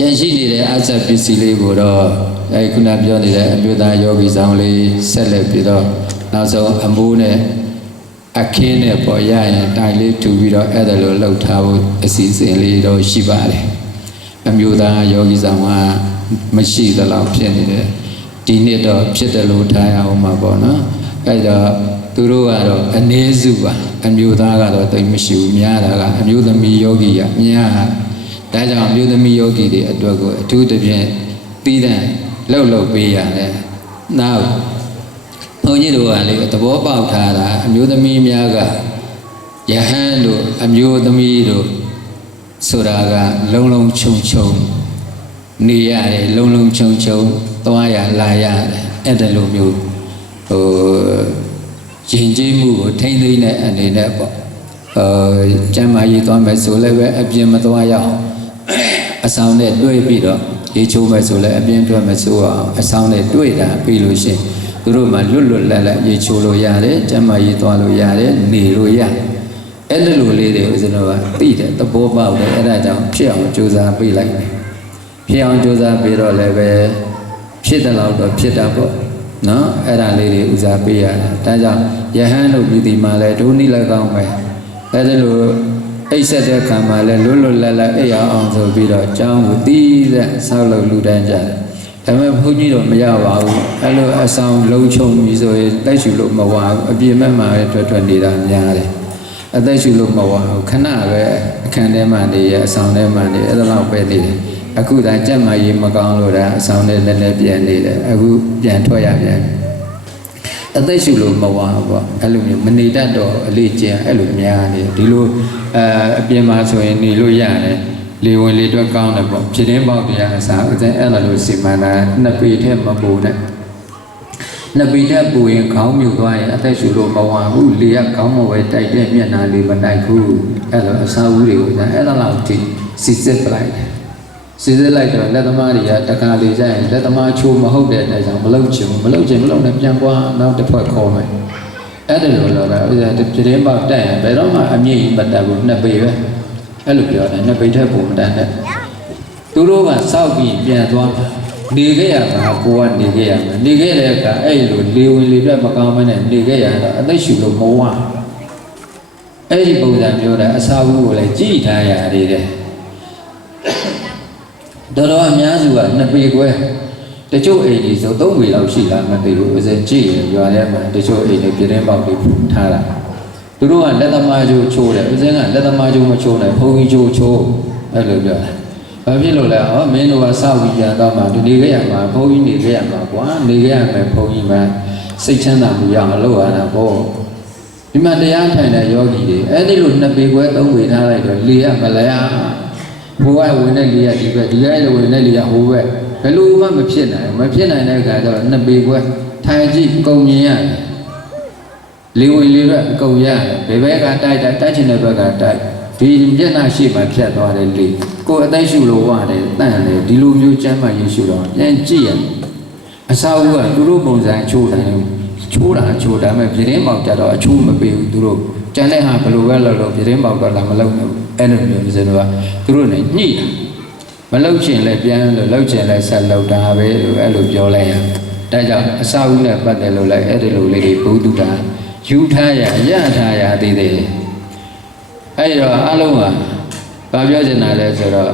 ကျန်ရှိနေတဲ့အစပစ္စည်းလေးကိုတော့ခုနပြောနေတဲ့အမျိုးသားယောဂီဆောင်လေးဆက်လက်ပြီးတော့နောက်ဆုံးအမိုးနဲ့အခင်းနဲ့ပေါ်ရရင်တိုင်လေးထူပြီးတော့အဲ့ဒါလိုလှုပ်ထားဖို့အစီအစဉ်လေးတော့ရှိပါတယ်အမျိုးသားယောဂီဆောင်ကမရှိသလောက်ဖြစ်နေတယ်ဒီနှစ်တော့ဖြစ်တယ်လို့ထားရအောင်မှာပေါ့နော်အဲ့တော့သူတို့ကတော့အနည်းစုပါအမျိုးသားကတော့တိတ်မရှိဘူးများတာကအမျိုးသမီးယောဂီကများဒါကြောင့်အမျိုးသမီးယောဂီတွေအတွက်ကိုအထူးသဖြင့်တီးတဲ့လှုပ်ပေးရတယ်နောက်ဘုန်းကြီးတို့ကလေသဘောပေါက်ထားတာအမျိုးသမီးများကယဟန်တို့အမျိုးသမီးတို့ဆိုတာကလုံလုံခြုံခြုံနေရတယ်လုံလုံခြုံခြုံသွားရလာရတယ်အဲ့ဒါလိုမျိုးရင်ကျေးမှုကိုထိမ့်သိမ့်တဲ့အနေနဲ့ပေါ့ကျမ်းမာရေးသွားမယ်ဆိုလည်းပဲအပြင်မသွားရအောင်အဆောင်နဲ့တွေ့ပြီးတော့ရေချိုးမယ်ဆိုလည်းအပြင်ထွက်မယ်ဆိုအောင်အဆောင်နဲ့တွေ့တာပြီးလို့ရှိရင်သူတို့မှလွတ်လွတ်လပ်လပ်ရေချိုးလို့ရတယ်ကျမ်းမာရေးသွားလို့ရတယ်နေလို့ရအဲ့လိုလေးတွေဦးဇင်းတို့ကသိတယ်သဘောပေါက်တယ်အဲ့ဒါကြောင့်ဖြစ်အောင်ကြိုးစားပေးလိုက်တယ်ဖြစ်အောင်ကြိုးစားပေးတော့လည်းပဲဖြစ်တဲ့လောက်တော့ဖြစ်တာပေါ့နော်အဲ့ဒါလေးတွေဦးစားပေးရတယ်ဒါကြောင့်ယဟန်တို့ပြည်ဒီမှာလဲဒုနိလကောင်းပဲအဲ့ဒါလိုအိတ်ဆက်တဲ့ခံမှာလဲလွတ်လွတ်လပ်လပ်အိပ်အောင်ဆိုပြီးတော့ကျောင်းကိုတီးတဲ့ဆောက်လုပ်လူတန်းကြတယ်ဒါပေမဲ့ဘုန်းကြီးတော့မရပါဘူးအဲ့လိုအဆောင်လုံးချုံပြီးဆိုရင်တိုက်ရှူလို့မဝဘူးအပြင်မဲ့မှာထွက်နေတာများတယ်အသက်ရှူလို့မဝဘူးခဏပဲအခန်းထဲမှာနေရအဆောင်ထဲမှာနေအဲ့ဒါတော့ပဲနေတယ်အခုဒါကြက်မကြီးမကောင်းလို့ဒါအဆောင်နဲ့လည်းပြန်နေတယ်အခုပြန်ထွက်ရပြန်အသက်ရှူလို့မဝဘူးပေါ့အဲ့လိုမျိုးမနေတတ်တော့အလေးကျန်အဲ့လိုများနေဒီလိုအပြင်မှာဆိုရင်နေလို့ရတယ်လေဝင်လေတွက်ကောင်းတယ်ပေါ့ဖြစ်တင်းပေါက်ပြအစားဦးဇင်းအဲ့လိုစီမံတာနှစ်ပေထက်မပူနဲ့နှစ်ပေထက်ပူရင်ခေါင်းမြုပ်သွားရင်အသက်ရှူလို့မဝဘူးလေကခေါင်းမဝဲတိုက်တဲ့မျက်နှာလေးမတိုက်ဘူးအဲ့လိုအစာဦးတွေကိုအဲ့ဒါလောက်ထိစစ်စစ်ပလိုက်တယ်စစ်စစ်လိုက်တော့လက်သမားတွေကတခါလေကျရင်လက်သမားချိုးမဟုတ်တဲ့အတွက်ကြောင့်မလုံချင်နဲ့ပြန်ပွားနောက်တစ်ဖွဲ့ခေါ်မယ်အဲ့ဒါလိုတော့ဦးဇင်းဖြစ်တင်းပေါက်တက်ရင်ဘယ်တော့မှအမြင့်ကြီးမတက်ဘူးနှစ်ပေပဲအဲ့လိုပြောတယ်နှစ်ပိတ်ထက်ပုံမတန်တဲ့သူတို့ကစောက်ပြီးပြန်သွားနေခဲ့ရတာကိုကနေခဲ့ရမယ်နေခဲ့တဲ့အခါအဲ့လိုလေဝင်လေပြတ်မကောင်းမနဲ့နေခဲ့ရတော့အသက်ရှူလို့မဝအဲ့ဒီပုံစံပြောတာအစာဘူးကိုလည်းကြည်ထားရသေးတယ်တော်အများစုကနှစ်ပေခွဲတချို့အိမ်ကြီးဆို3ပေလောက်ရှိလားမသိဘူးဦးဇင်းကြည့်ရရွာထဲမှာတချို့အိမ်တွေပြတင်းပေါက်တွေထားတာသူတို့ကလက်သမားကျိုးချိုးတယ်ဦးဇင်းကလက်သမားကျိုးမချိုးနိုင်ဘုံကြီးကျိုးချိုးအဲ့လိုပြောတာဘာဖြစ်လို့လဲမင်းတို့ကစောက်ပြီးပြန်တော့မှဒီနေခဲ့ရမှာဘုံကြီးနေခဲ့ရမှာကွာနေခဲ့ရမယ်ဘုံကြီးမှစိတ်ချမ်းသာမှုရအောင်လုပ်ရတာပေါ့ဒီမှာတရားထိုင်တဲ့ယောဂီတွေအဲ့ဒီလိုနှစ်ပေခွဲ3ပေထားလိုက်တော့လေရမလဲဘိုးကဝင်တဲ့လေရဒီဘက်ဒီကလည်းဝင်တဲ့လေရဟိုဘက်ဘယ်လိုမှမဖြစ်နိုင်တဲ့အခါကျတော့နှစ်ပေခွဲထိုင်ကြည့်ကုန်မြင်ရတယ်လေဝင်လေရက်ကုန်ရတယ်ဘယ်ဘက်ကတိုက်ချင်တဲ့ဘက်ကတိုက်ဒီမျက်နှာရှိမှဖြတ်သွားတယ်လေကိုယ်အသိရှုလို့ဝတယ်တန့်တယ်ဒီလိုမျိုးကျမ်းမာရေးရှုတော့ပြန်ကြည့်ရအစာဦးကသူတို့ပုံစံချိုးတာမဲ့ပြတင်းပေါက်ကြတော့အချိုးမပေးဘူးသူတို့ကျန်တဲ့ဟာဘယ်လိုပဲလုပ်လို့ပြတင်းပေါက်တော့လာမလုပ်ဘူးအဲ့လိုမျိုးစတွေကသူတို့နဲ့ညှိတာမလုပ်ချင်လည်းပြန်လို့လုပ်ချင်လည်းဆက်လုပ်တာပဲလို့အဲ့လိုပြောလိုက်ရဒါကြောင့်အစာဦးနဲ့ပတ်သက်လို့လည်းအဲ့ဒီလိုလေးတွေဘုဒ္ဓတာယူထားရထားရသေးတယ်အဲ့တော့အလုံးကဘာပြောချင်တာလဲဆိုတော့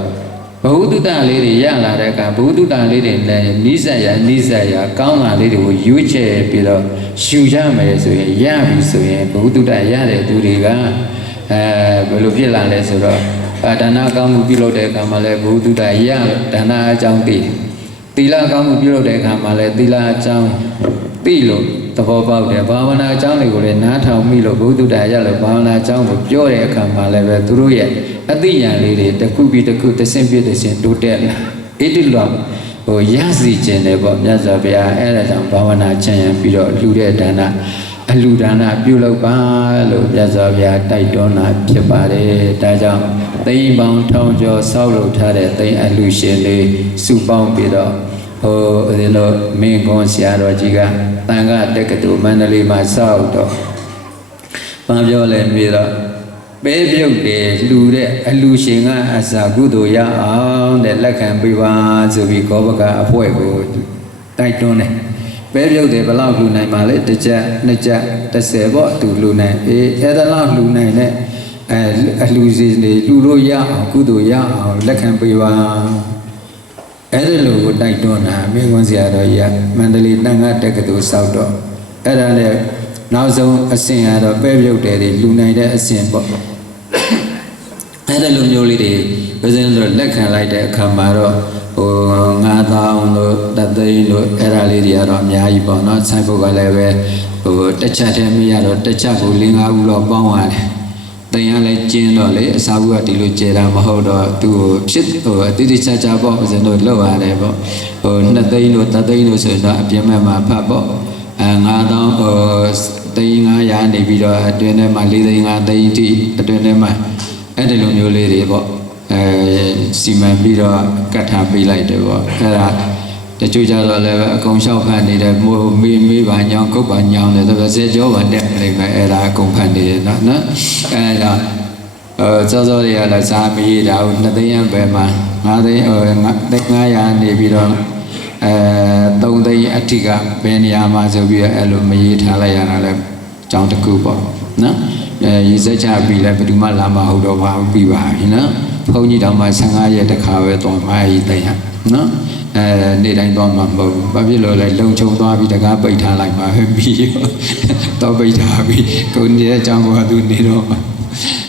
ဘဝတုတ္တလေးတွေရလာတဲ့အခါဘဝတုတ္တလေးတွေနဲ့နိစ္စရာကောင်းတာလေးတွေကိုယူချဲပြီးတော့ရှူကြမယ်ဆိုရင်ရပြီဆိုရင်ဘဝတုတ္တရတဲ့သူတွေကဘယ်လိုဖြစ်လာလဲဆိုတော့ဒါနကောင်းမှုပြုလုပ်တဲ့အခါမှာလည်းဘဝတုတ္တရဒါနအကြောင်းသိသီလကောင်းမှုပြုလုပ်တဲ့အခါမှာလည်းသီလအကြောင်းသိလို့သဘောပေါက်တယ်ဘာဝနာအကြောင်းတွေကိုလည်းနားထောင်မိလို့ဘုဒ္ဓတာရလို့ဘာဝနာအကြောင်းကိုပြောတဲ့အခါမှာလည်းပဲသူတို့ရဲ့အသိဉာဏ်လေးတွေတစ်ခုပြီးတစ်ခုတစ်ဆင့်ပြီးတစ်ဆင့်တိုးတက်လာအဲ့ဒီလိုရစီခြင်းတယ်ပေါ့မြတ်စွာဘုရားအဲ့ဒါကြောင့်ဘာဝနာချမ်းရံပြီးတော့လှူတဲ့ဒါနအလှူဒါနပြုလုပ်ပါလို့မြတ်စွာဘုရားတိုက်တွန်းတာဖြစ်ပါတယ်ဒါကြောင့်သိန်းပေါင်းထောင်ကျော်ဆောက်လုပ်ထားတဲ့သိန်းအလှူရှင်လေးစုပေါင်းပြီးတော့ဦးဇင်းတို့မင်းကွန်ဆရာတော်ကြီးကတန်ခါတက္ကသိုလ်မန္တလေးမှာစောက်တော့ဘာပြောလဲပြီးတော့ ပဲပြုတ်တယ်လှူတဲ့အလှူရှင်ကအစာကုသိုလ်ရအောင်တဲ့လက်ခံပေးပါဆိုပြီးကောဘကအဖွဲကိုတိုက်တွန်းတယ်ပဲပြုတ်တယ်ဘယ်လောက်လှူနိုင်ပါလဲတစ်ချက်နှစ်ချက်30ပေါ့သူလှူနိုင်အဲ့ဒါလောက်လှူနိုင်တဲ့အလှူစီတွေလှူလို့ရအောင်ကုသိုလ်ရအောင်လက်ခံပေးပါအဲ့ဒီလိုကိုတိုက်တွန်းတာမင်းကွန်းဆရာတော်ကြီးကမန္တလေးတန်ခါတက္ကသိုလ်စောက်တော့အဲ့ဒါနဲ့နောက်ဆုံးအဆင့်ကတော့ပဲပြုတ်တယ်တွေလှူနိုင်တဲ့အဆင့်ပေါ့အဲ့ဒါလိုမျိုးလေးတွေဘယ်စင်းလို့လက်ခံလိုက်တဲ့အခါမှာတော့ဟို9000လို့တသိန်းလို့အဲ့ဒါလေးတွေကတော့အများကြီးပေါ့နော်ဆိုင်ဖို့ကလည်းပဲဟိုတစ်ချက်တည်းမရတော့တစ်ချက်ကို4-5ဦးတော့ပေါင်းရတယ်တင်ရလဲကျင်းတော့လေအစာဘူးကဒီလိုကျေတာမဟုတ်တော့သူ့ကိုဖြစ်ဟိုအတိတိကျကျပေါ့ဘယ်စင်းလို့လောက်ရတယ်ပေါ့ဟို2သိန်းလို့တသိန်းလို့ဆိုတော့အပြင်မဲ့မှာဖတ်ပေါ့9000ဟို3,500နေပြီးတော့အတွင်းထဲမှာ4သိန်း5သိန်းတိအတွင်းထဲမှာအဲ့ဒီလိုမျိုးလေးတွေပေါ့စီမံပြီးတော့ကတ်ထားပေးလိုက်တယ်ပေါ့အဲ့ဒါတချို့ကြတော့လည်းအကုန်လျှောက်ဖတ်နေတယ်မိုးမေးပါညောင်းကုတ်ပါညောင်းတယ်ဆိုတော့စေကြောပါတက်နေမယ်အဲ့ဒါအကုန်ဖတ်နေတယ်နော်အဲ့ဒါစောစောတွေကလည်းစားမရတာ2သိန်းရပဲမှာ5သိန်း900နေပြီးတော့3သိန်းအထိကဘယ်နေရာမှာဆိုပြီးတော့အဲ့လိုမရေးထားလိုက်ရတာလည်းအကြောင်းတစ်ခုပေါ့နော်ရေးစက်ချပြီးလဲဘယ်သူမှလာမဟုတ်တော့ပါဘူးပြီးပါပြီနော်ဘုန်းကြီးတော်မှာ15ရက်တခါပဲသွားမှရေးသိရနော်နေ့တိုင်းသွားမှာမဟုတ်ဘူးဘာဖြစ်လို့လဲလုံချုံသွားပြီးတကားပိတ်ထားလိုက်မှာပြီးတော့ပိတ်ထားပြီးကိုနေတဲ့အကြောင်းကသူနေတော့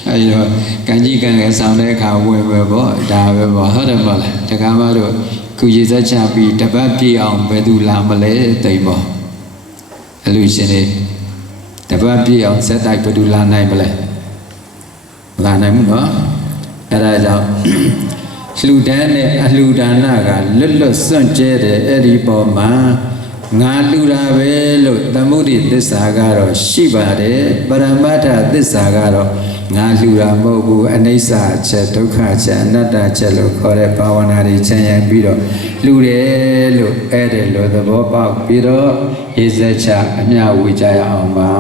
အဲ့တော့ကံကြီးကံငယ်ဆောင်တဲ့အခါဝင်ပဲပေါ့ဒါပဲပေါ့ဟုတ်တယ်ပေါ့တကားမတို့ခုရေးစက်ချပြီးတပတ်ပြည့်အောင်ဘယ်သူလာမလဲတိမ်ပေါ့အလူရှင်တွေတပတ်ပြည့်အောင်ဇက်တိုက်ဘယ်သူလာနိုင်မလဲလာနိုင်မှုနော်အဲ့ဒါကြောင့်လှူဒန်းနဲ့အလှူဒါနကလွတ်လွတ်စွန့်ကြဲတယ်အဲ့ဒီပေါ်မှာငါလှူတာပဲလို့သမုဒိသစ္စာကတော့ရှိပါတယ်ပရမတ္ထသစ္စာကတော့ငါလှူတာမဟုတ်ဘူးအနိစ္စချက်ဒုက္ခချက်အနတ္တချက်လို့ခေါ်တဲ့ဘာဝနာတွေချမ်းရံပြီးတော့လှူတယ်လို့အဲ့ဒီလိုသဘောပေါက်ပြီးတော့ရေးစက်ချအမျှဝေကြရအောင်ပါ